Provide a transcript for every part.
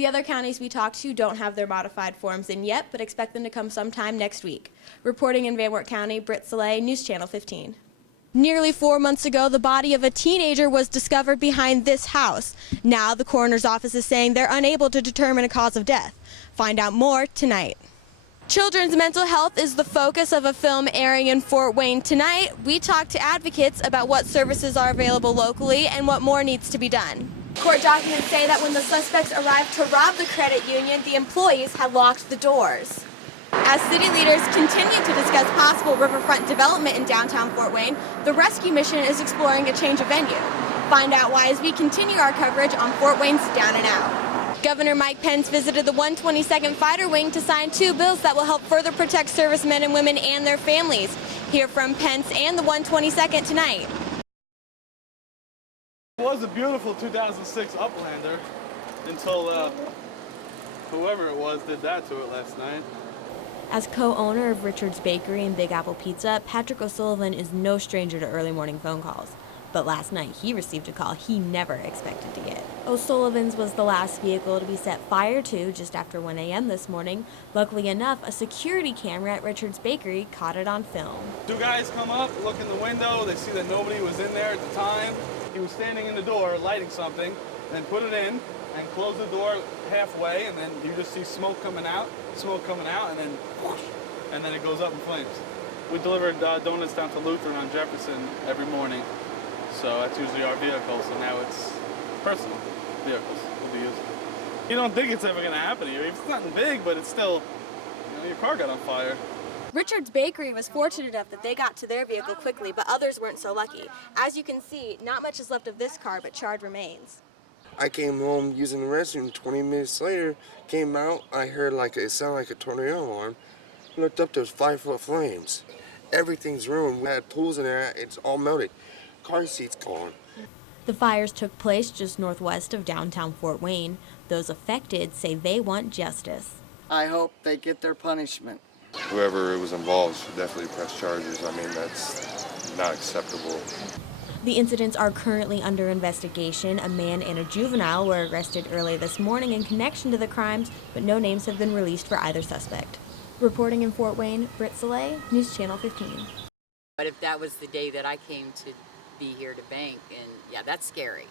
The other counties we talked to don't have their modified forms in yet, but expect them to come sometime next week. Reporting in Van Wert County, Britt Salay, News Channel 15. Nearly 4 months ago, the body of a teenager was discovered behind this house. Now the coroner's office is saying they're unable to determine a cause of death. Find out more tonight. Children's mental health is the focus of a film airing in Fort Wayne tonight. We talked to advocates about what services are available locally and what more needs to be done. Court documents say that when the suspects arrived to rob the credit union, the employees had locked the doors. As city leaders continue to discuss possible riverfront development in downtown Fort Wayne, the rescue mission is exploring a change of venue. Find out why as we continue our coverage on Fort Wayne's Down and Out. Governor Mike Pence visited the 122nd Fighter Wing to sign 2 bills that will help further protect servicemen and women and their families. Hear from Pence and the 122nd tonight. It was a beautiful 2006 Uplander until whoever it was did that to it last night. As co-owner of Richard's Bakery and Big Apple Pizza, Patrick O'Sullivan is no stranger to early morning phone calls. But last night he received a call he never expected to get. O'Sullivan's was the last vehicle to be set fire to just after 1 a.m. this morning. Luckily enough, a security camera at Richard's Bakery caught it on film. 2 guys come up, look in the window, they see that nobody was in there at the time. He was standing in the door lighting something, then put it in and close the door halfway, and then you just see smoke coming out, and then whoosh, and then it goes up in flames. We delivered donuts down to Lutheran on Jefferson every morning, so that's usually our vehicle, so now it's personal vehicles we'll be using. You don't think it's ever going to happen to you. It's nothing big, but it's still, your car got on fire. Richard's Bakery was fortunate enough that they got to their vehicle quickly, but others weren't so lucky. As you can see, not much is left of this car, but charred remains. I came home using the restroom. 20 minutes later, came out. I heard it sounded like a tornado alarm. Looked up, there was 5-foot flames. Everything's ruined. We had pools in there. It's all melted. Car seats gone. The fires took place just northwest of downtown Fort Wayne. Those affected say they want justice. I hope they get their punishment. Whoever was involved should definitely press charges. I mean, that's not acceptable. The incidents are currently under investigation. A man and a juvenile were arrested early this morning in connection to the crimes, but no names have been released for either suspect. Reporting in Fort Wayne, Britt Salay, News Channel 15. But if that was the day that I came to be here to bank, and yeah, that's scary.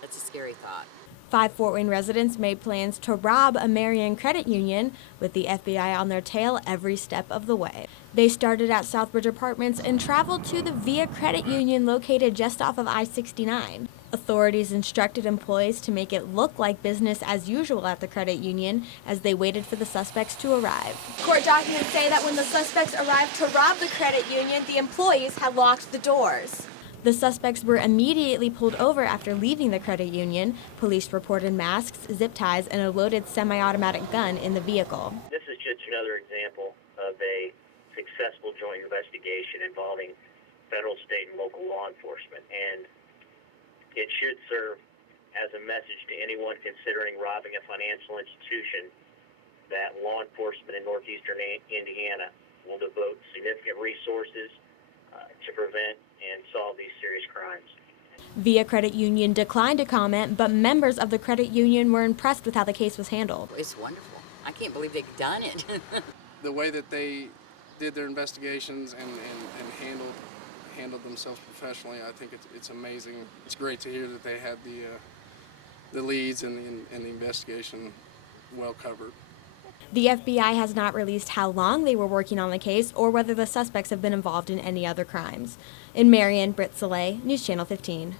That's a scary thought. 5 Fort Wayne residents made plans to rob a Marion credit union with the FBI on their tail every step of the way. They started at Southbridge Apartments and traveled to the Via Credit Union located just off of I-69. Authorities instructed employees to make it look like business as usual at the credit union as they waited for the suspects to arrive. Court documents say that when the suspects arrived to rob the credit union, the employees had locked the doors. The suspects were immediately pulled over after leaving the credit union. Police reported masks, zip ties, and a loaded semi-automatic gun in the vehicle. This is just another example of a successful joint investigation involving federal, state, and local law enforcement. And it should serve as a message to anyone considering robbing a financial institution that law enforcement in northeastern Indiana will devote significant resources to prevent and solve these serious crimes. Via Credit Union declined to comment, but members of the credit union were impressed with how the case was handled. It's wonderful. I can't believe they've done it. The way that they did their investigations and handled themselves professionally, I think it's amazing. It's great to hear that they had the leads and the investigation well covered. The FBI has not released how long they were working on the case or whether the suspects have been involved in any other crimes. In Marion, Britt Salay, News Channel 15.